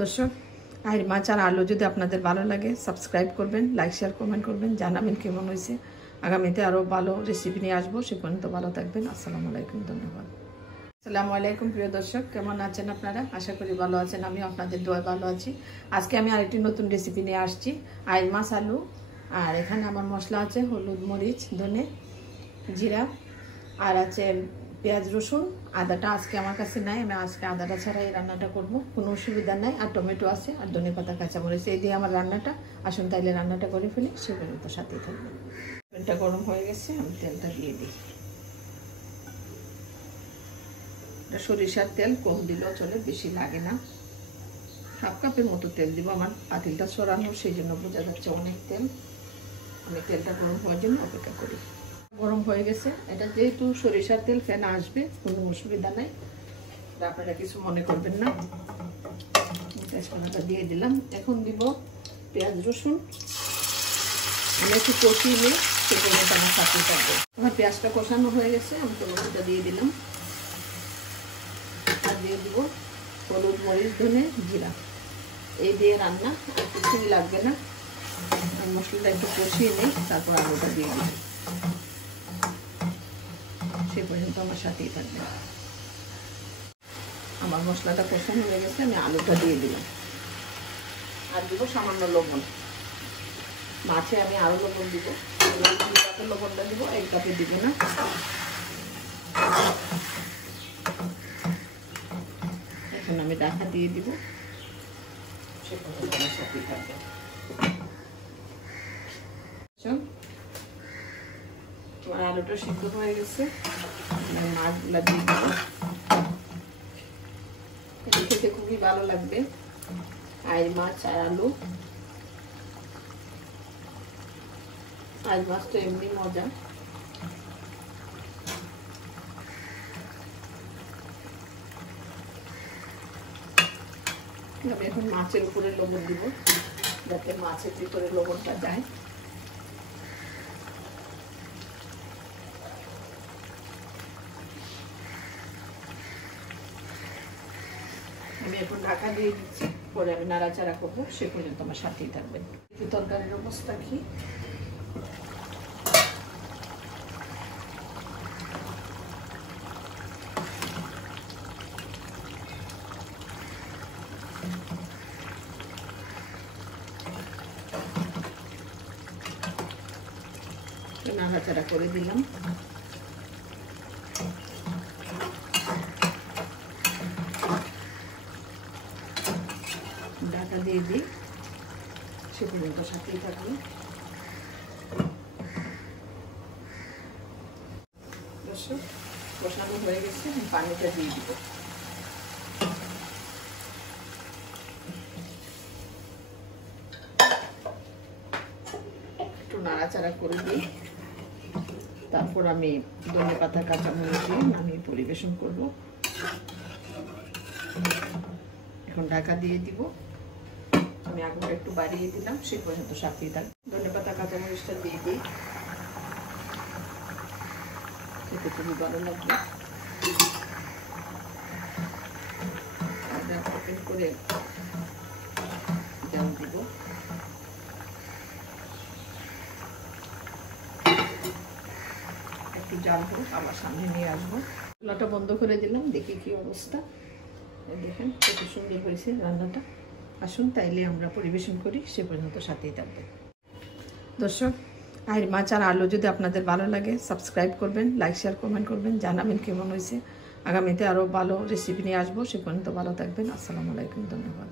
দর্শক, আর মাছ আর আলু যদি আপনাদের ভালো লাগে সাবস্ক্রাইব করবেন, লাইক শেয়ার কমেন্ট করবেন, জানাবেন কেমন হয়েছে। আগামীতে আরও ভালো রেসিপি নিয়ে আসবো, সে পর্যন্ত ভালো থাকবেন। আসসালামু আলাইকুম, ধন্যবাদ। আসসালামু আলাইকুম প্রিয় দর্শক, কেমন আছেন আপনারা? আশা করি ভালো আছেন। আমি আপনাদের দোয়ায় ভালো আছি। আজকে আমি আরেকটি নতুন রেসিপি নিয়ে আসছি, আইর মাছ আলু। আর এখানে আমার মশলা আছে হলুদ, মরিচ, ধনে, জিরা, আর আছে পেঁয়াজ, রসুন। আদাটা আজকে আমার কাছে নাই, আমি আজকে আদাটা ছাড়া এই রান্নাটা করব, কোনো অসুবিধা নাই। আর টমেটো আছে, আর ধনে পাতা, কাঁচামরিচ, এই দিয়ে আমার রান্নাটা। আসুন তাইলে রান্নাটা করে ফেলি, সে পর্যন্ত সাথেই থাকবে। তেলটা গরম হয়ে গেছে, আমি তেলটা দিয়ে দিই। সরিষার তেল কম দিলেও চলে, বেশি লাগে না। হাফ কাপের মতো তেল দিব। আমার পাতিলটা সরানো, সেই জন্য বোঝা যাচ্ছে অনেক তেল। আমি তেলটা গরম হওয়ার জন্য অপেক্ষা করি। গরম হয়ে গেছে। এটা যেহেতু সরিষার তেল, ফেনা আসবে, কোনো অসুবিধা নাই, আপনারা কিছু মনে করবেন না। তেজপাতাটা দিয়ে দিলাম। এখন দিব পেঁয়াজ, রসুন। আমি একটু কষিয়ে নিই, সেগুলো আমার সাথে থাকবে। আমার পেঁয়াজটা কষানো হয়ে গেছে, আমি টমেটোটা দিয়ে দিলাম। আর দিয়ে দিব হলুদ, মরিচ, ধনে, জিরা। এই দিয়ে রান্না, আর কিছুই লাগবে না। মশলাটা একটু কষিয়ে নিই, তারপর আলুটা দিয়ে দিই। সে পর্যন্ত আমার সাথেই থাকবে। আমার মশলাটা কষানো হয়ে গেছে, আমি আলুটা দিয়ে দিলাম। আর দিব সামান্য লবণ। মাছে আমি আরও লবণ দিব, লবণটা দিব, এক কাপে দিব না। এখন আমি ঢাকা দিয়ে দিব, সে পর্যন্ত আমার সাথেই থাকবে। আমার আলুটা সিদ্ধ হয়ে গেছে, আমি মাছগুলা দিয়ে দিব। খেতে খুবই ভালো লাগবে, আইর মাছ আর আলু। আইর মাছ তো এমনি মজা। আমি এখন মাছের উপরে লবণ দিব, যাতে মাছের ভিতরে লবণটা যায়। আমি এখন ঢাকা দিয়ে দিচ্ছি, পরে আমি নাড়াচাড়া করবো, সে পর্যন্ত আমার সাথেই থাকবেন। একটু তরকারির অবস্থা কি, নাড়াচাড়া করে দিলাম। ঢাকা দিয়ে দিই, সে পর্যন্ত সাথেই থাকবে। দর্শক, কষানো হয়ে গেছে, পানিটা দিয়ে দিব। একটু নাড়াচাড়া করে দিই, তারপর আমি ধনে পাতা, কাঁচামরিচ দিয়ে আমি পরিবেশন করব। এখন ঢাকা দিয়ে দিব। আমি আগুনটা একটু বাড়িয়ে দিলাম, সে পর্যন্ত সাথেই থাকবে। ধনে পাতা, কাঁচামরিচটা দিয়ে দিই, খেতে খুবই ভালো লাগবে। ওপেন করে জাল দিব। একটু জাল হোক, আমার সামনে নিয়ে আসবো। চুলাটা বন্ধ করে দিলাম, দেখি কি অবস্থা। দেখেন কত সুন্দর হয়েছে রান্নাটা। আসুন তাইলে আমরা পরিবেশন করি, সে পর্যন্ত সাথেই থাকবে। দর্শক, আর মাছ আর আলু যদি আপনাদের ভালো লাগে সাবস্ক্রাইব করবেন, লাইক শেয়ার কমেন্ট করবেন, জানাবেন কেমন হয়েছে। আগামীতে আরও ভালো রেসিপি নিয়ে আসবো, সে পর্যন্ত ভালো থাকবেন। আসসালামু আলাইকুম, ধন্যবাদ।